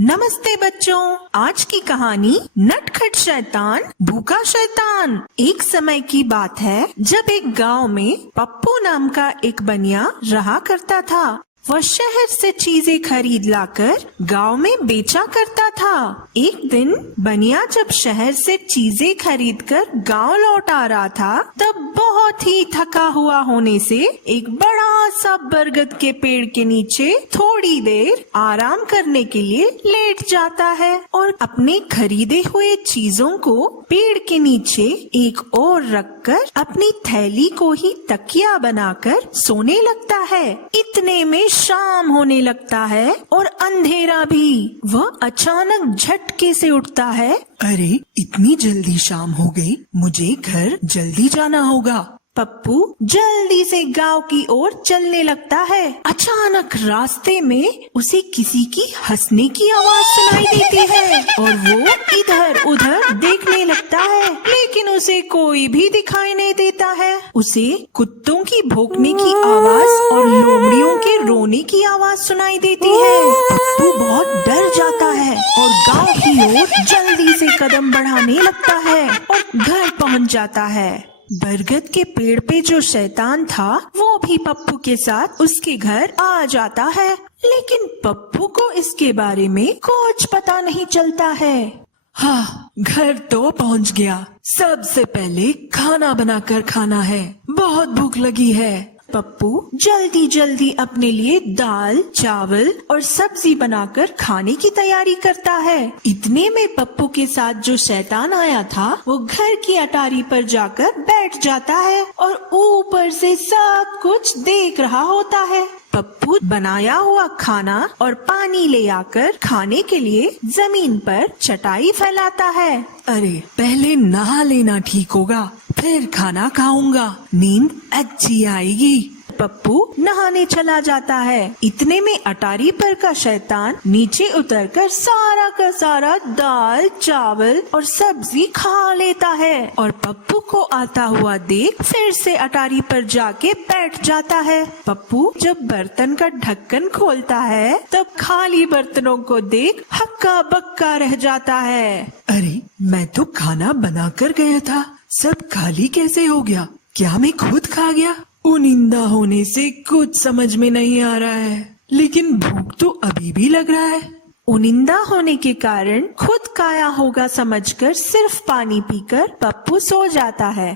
नमस्ते बच्चों, आज की कहानी नटखट शैतान भूखा शैतान। एक समय की बात है जब एक गांव में पप्पू नाम का एक बनिया रहा करता था। वह शहर से चीजें खरीद लाकर गांव में बेचा करता था। एक दिन बनिया जब शहर से चीजें खरीदकर गांव लौट आ रहा था, तब बहुत ही थका हुआ होने से एक बड़ा सा बरगद के पेड़ के नीचे थोड़ी देर आराम करने के लिए लेट जाता है और अपने खरीदे हुए चीजों को पेड़ के नीचे एक ओर रखकर अपनी थैली को ही तकिया बनाकर सोने लगता है। इतने में शाम होने लगता है और अंधेरा भी। वह अचानक झटके से उठता है। अरे, इतनी जल्दी शाम हो गई, मुझे घर जल्दी जाना होगा। पप्पू जल्दी से गांव की ओर चलने लगता है। अचानक रास्ते में उसे किसी की हंसने की आवाज सुनाई देती है और वो इधर उधर देखने लगता है, लेकिन उसे कोई भी दिखाई नहीं देता है। उसे कुत्तों की भौंकने की आवाज और लोमड़ियों के रोने की आवाज सुनाई देती है। पप्पू बहुत डर जाता है और गांव की ओर जल्दी से कदम बढ़ाने लगता है और घर पहुंच जाता है। बरगद के पेड़ पे जो शैतान था वो भी पप्पू के साथ उसके घर आ जाता है, लेकिन पप्पू को इसके बारे में कुछ पता नहीं चलता है। हाँ, घर तो पहुंच गया। सबसे पहले खाना बनाकर खाना है, बहुत भूख लगी है। पप्पू जल्दी जल्दी अपने लिए दाल, चावल और सब्जी बनाकर खाने की तैयारी करता है। इतने में पप्पू के साथ जो शैतान आया था वो घर की अटारी पर जाकर बैठ जाता है और ऊपर से सब कुछ देख रहा होता है। पप्पू बनाया हुआ खाना और पानी ले आकर खाने के लिए जमीन पर चटाई फैलाता है। अरे, पहले नहा लेना ठीक होगा, फिर खाना खाऊंगा, नींद अच्छी आएगी। पप्पू नहाने चला जाता है। इतने में अटारी पर का शैतान नीचे उतरकर सारा का सारा दाल, चावल और सब्जी खा लेता है और पप्पू को आता हुआ देख फिर से अटारी पर जाके बैठ जाता है। पप्पू जब बर्तन का ढक्कन खोलता है तब खाली बर्तनों को देख हक्का बक्का रह जाता है। अरे, मैं तो खाना बनाकर गया था, सब खाली कैसे हो गया? क्या मैं खुद खा गया? उनिंदा होने से कुछ समझ में नहीं आ रहा है, लेकिन भूख तो अभी भी लग रहा है। उनिंदा होने के कारण खुद खाया होगा समझकर सिर्फ पानी पीकर पप्पू सो जाता है।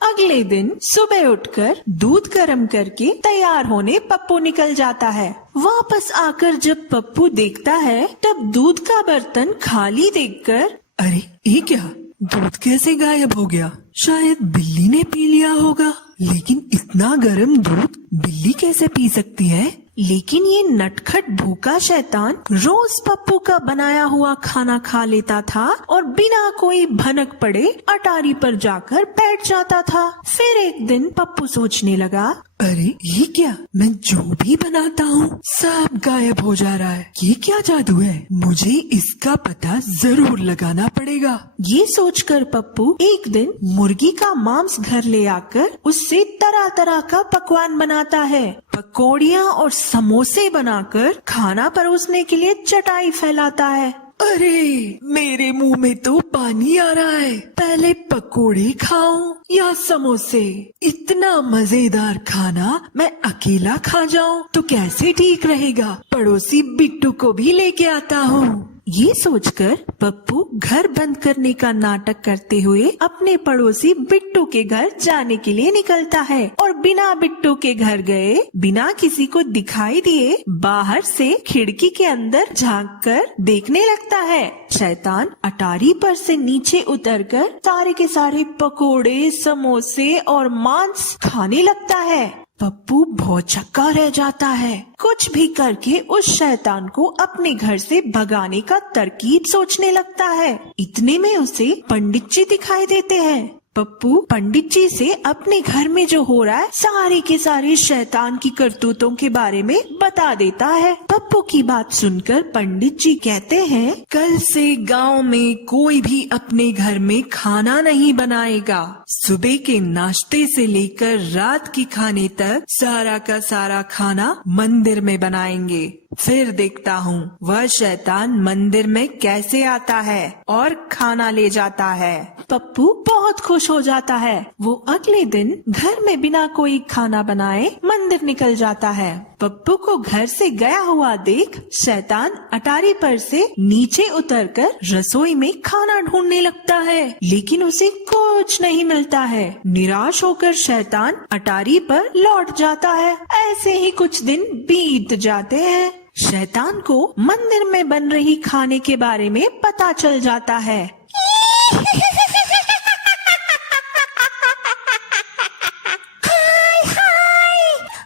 अगले दिन सुबह उठकर दूध गर्म करके तैयार होने पप्पू निकल जाता है। वापस आकर जब पप्पू देखता है तब दूध का बर्तन खाली देखकर, अरे ये क्या, दूध कैसे गायब हो गया? शायद बिल्ली ने पी लिया होगा। लेकिन इतना गर्म दूध बिल्ली कैसे पी सकती है? लेकिन ये नटखट भूखा शैतान रोज पप्पू का बनाया हुआ खाना खा लेता था और बिना कोई भनक पड़े अटारी पर जाकर बैठ जाता था। फिर एक दिन पप्पू सोचने लगा, अरे ये क्या, मैं जो भी बनाता हूँ सब गायब हो जा रहा है। ये क्या जादू है? मुझे इसका पता जरूर लगाना पड़ेगा। ये सोचकर पप्पू एक दिन मुर्गी का मांस घर ले आकर उससे तरह तरह का पकवान बनाता है। पकौड़ियाँ और समोसे बनाकर खाना परोसने के लिए चटाई फैलाता है। अरे, मेरे मुंह में तो पानी आ रहा है। पहले पकोड़े खाऊं या समोसे? इतना मजेदार खाना मैं अकेला खा जाऊं तो कैसे ठीक रहेगा? पड़ोसी बिट्टू को भी लेके आता हूँ। ये सोचकर पप्पू घर बंद करने का नाटक करते हुए अपने पड़ोसी बिट्टू के घर जाने के लिए निकलता है और बिना बिट्टू के घर गए, बिना किसी को दिखाई दिए बाहर से खिड़की के अंदर झांककर देखने लगता है। शैतान अटारी पर से नीचे उतरकर सारे के सारे पकोड़े, समोसे और मांस खाने लगता है। पप्पू भौचक्का रह जाता है। कुछ भी करके उस शैतान को अपने घर से भगाने का तरकीब सोचने लगता है। इतने में उसे पंडित जी दिखाई देते हैं। पप्पू पंडित जी से अपने घर में जो हो रहा है सारे के सारे शैतान की करतूतों के बारे में बता देता है। पप्पू की बात सुनकर पंडित जी कहते हैं, कल से गांव में कोई भी अपने घर में खाना नहीं बनाएगा। सुबह के नाश्ते से लेकर रात की खाने तक सारा का सारा खाना मंदिर में बनाएंगे। फिर देखता हूँ वह शैतान मंदिर में कैसे आता है और खाना ले जाता है। पप्पू बहुत खुश हो जाता है। वो अगले दिन घर में बिना कोई खाना बनाए मंदिर निकल जाता है। पप्पू को घर से गया हुआ देख शैतान अटारी पर से नीचे उतरकर रसोई में खाना ढूंढने लगता है, लेकिन उसे कुछ नहीं मिलता है। निराश होकर शैतान अटारी पर लौट जाता है। ऐसे ही कुछ दिन बीत जाते हैं। शैतान को मंदिर में बन रही खाने के बारे में पता चल जाता है।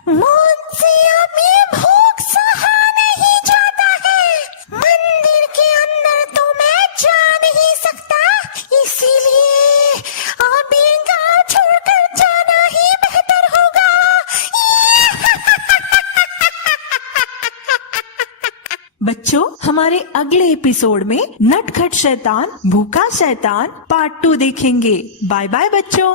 मुझसे अब ये भूख सहा नहीं जाता है। मंदिर के अंदर तो मैं जा नहीं सकता, इसीलिए अब ये गांव छोड़कर जाना ही बेहतर होगा। बच्चों, हमारे अगले एपिसोड में नटखट शैतान भूखा शैतान पार्ट 2 देखेंगे। बाय बाय बच्चों।